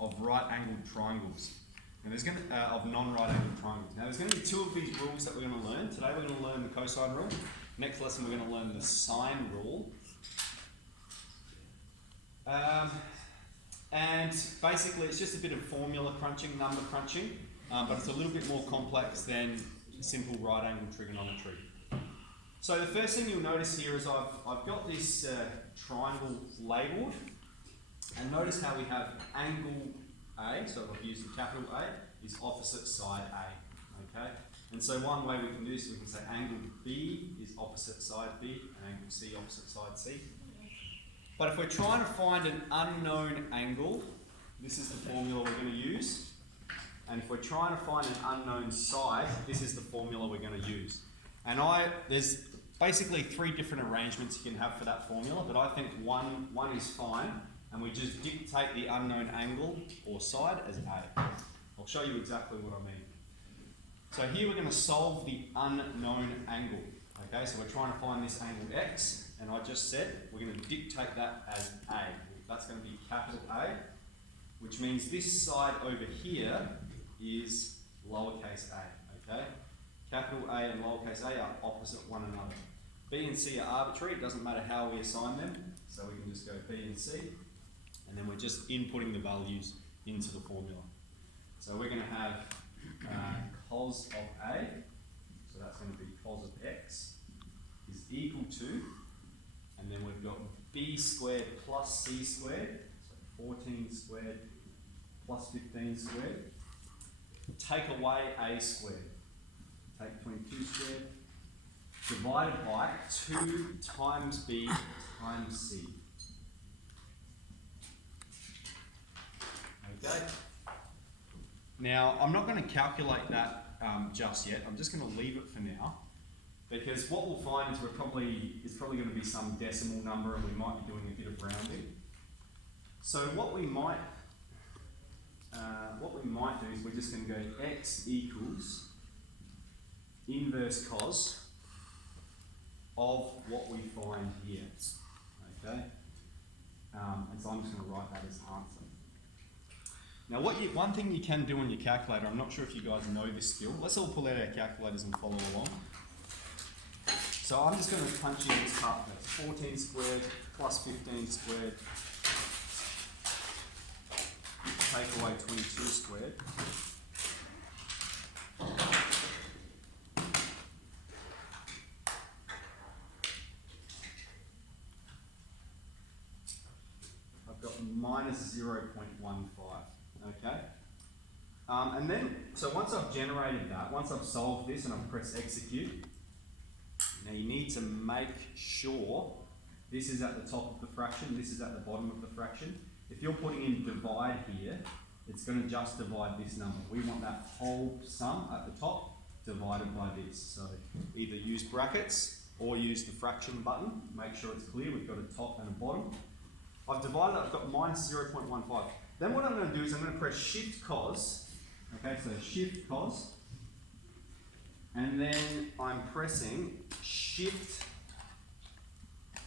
of right-angled triangles. And there's going to, of non-right-angled triangles. Now there's going to be two of these rules that we're going to learn. Today we're going to learn the cosine rule. Next lesson we're going to learn the sine rule. And basically it's just a bit of formula crunching, number crunching, but it's a little bit more complex than simple right-angled trigonometry. So the first thing you'll notice here is I've got this triangle labelled, and notice how we have angle A, so I've used the capital A, is opposite side A, okay? And so one way we can do this, we can say angle B is opposite side B, and angle C opposite side C. But if we're trying to find an unknown angle, this is the formula we're going to use. And if we're trying to find an unknown side, this is the formula we're going to use. And there's basically three different arrangements you can have for that formula, but I think one is fine, and we just dictate the unknown angle or side as A. I'll show you exactly what I mean. So here we're going to solve the unknown angle. Okay, so we're trying to find this angle X, and I just said we're going to dictate that as A. That's going to be capital A, which means this side over here is lowercase a, okay? Capital A and lowercase a are opposite one another. B and C are arbitrary, it doesn't matter how we assign them, so we can just go B and C, and then we're just inputting the values into the formula. So we're going to have cos of A, so that's going to be cos of X, is equal to, and then we've got B squared plus C squared, so 14 squared plus 15 squared. Take away A squared, take 22 squared, divided by 2 times B times C. Okay? Now, I'm not going to calculate that just yet. I'm just going to leave it for now, because what we'll find is it's probably going to be some decimal number, and we might be doing a bit of rounding. So what we might do is we're just going to go x equals inverse cos of what we find here. Okay? And so I'm just going to write that as answer. Now one thing you can do on your calculator, I'm not sure if you guys know this skill, let's all pull out our calculators and follow along. So I'm just going to punch in this part, that's 14 squared plus 15 squared, take away 22 squared. I've got minus 0.15, okay? And then, so once I've generated that, once I've solved this and I've pressed execute, now you need to make sure this is at the top of the fraction, this is at the bottom of the fraction. If you're putting in divide here, it's going to just divide this number. We want that whole sum at the top divided by this. So either use brackets or use the fraction button. Make sure it's clear. We've got a top and a bottom. I've divided it. I've got minus 0.15. Then what I'm going to do is I'm going to press Shift Cos. Okay, so Shift Cos. And then I'm pressing Shift.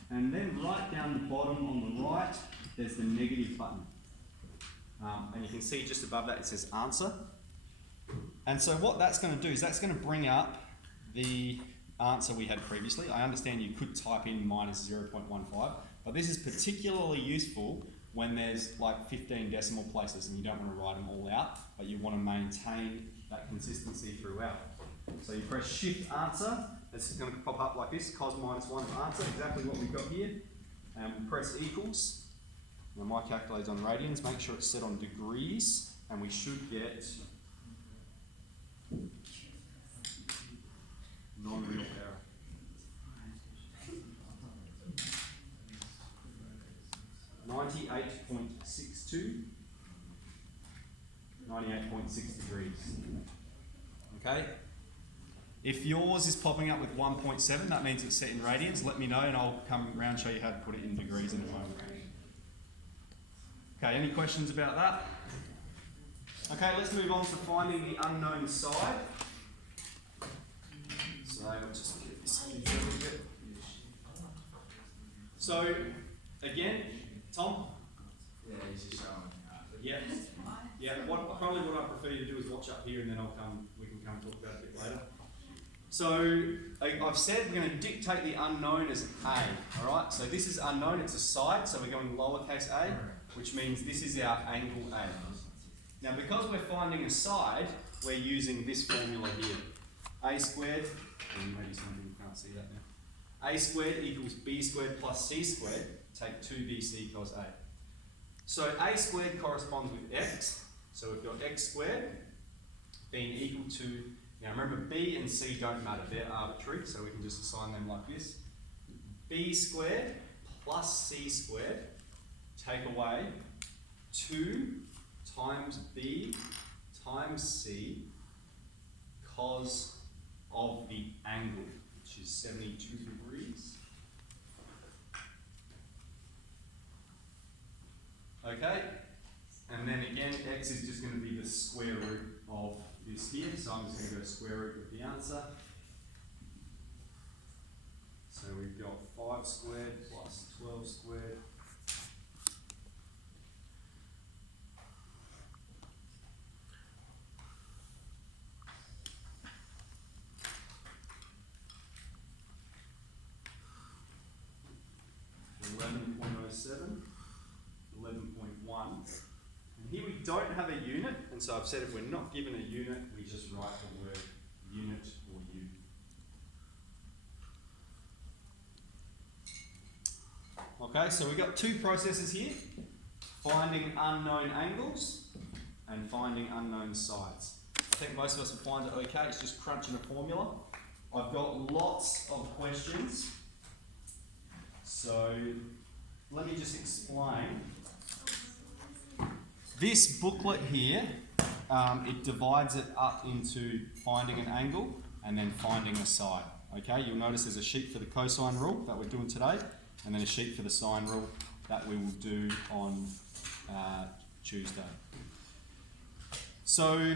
And then right down the bottom on the right, there's the negative button. And you can see just above that it says answer. And so what that's going to do is that's going to bring up the answer we had previously. I understand you could type in minus 0.15, but this is particularly useful when there's like 15 decimal places and you don't want to write them all out, but you want to maintain that consistency throughout. So you press Shift Answer, it's going to pop up like this, cos minus 1 to answer, exactly what we've got here. And press equals. Now my calculator's on radians, make sure it's set on degrees, and we should get non-real error. (98.62), 98.6 degrees. Okay? If yours is popping up with 1.7, that means it's set in radians. Let me know and I'll come around and show you how to put it in degrees in a moment. Okay, any questions about that? Okay, let's move on to finding the unknown side. So I'll just get this in a little bit. So, again, Tom? Yeah, he's just showing. Yeah. normally what I prefer you to do is watch up here and then we can come talk about it a bit later. So I've said we're going to dictate the unknown as A, alright? So this is unknown, it's a side, so we're going lowercase a, which means this is our angle A. Now because we're finding a side, we're using this formula here. A squared, and maybe some people can't see that now. A squared equals B squared plus C squared, take 2BC equals A. So A squared corresponds with X, so we've got X squared being equal to, now remember B and C don't matter, they're arbitrary, so we can just assign them like this. B squared plus C squared, take away 2 times B times C cos of the angle, which is 72 degrees. Okay, and then again, X is just going to be the square root of this here, so I'm just going to go square root with the answer. So we've got 5 squared plus 12 squared. .07, 11.1. And here we don't have a unit, and so I've said if we're not given a unit, we just write the word unit or U. Okay, so we've got two processes here, finding unknown angles and finding unknown sides. I think most of us will find it okay, it's just crunching a formula. I've got lots of questions, so let me just explain. This booklet here, it divides it up into finding an angle and then finding a side. Okay, you'll notice there's a sheet for the cosine rule that we're doing today, and then a sheet for the sine rule that we will do on Tuesday. So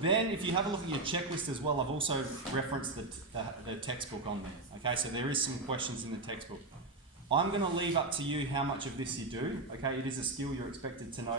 then if you have a look at your checklist as well, I've also referenced the textbook on there. Okay, so there is some questions in the textbook. I'm going to leave up to you how much of this you do. Okay, it is a skill you're expected to know how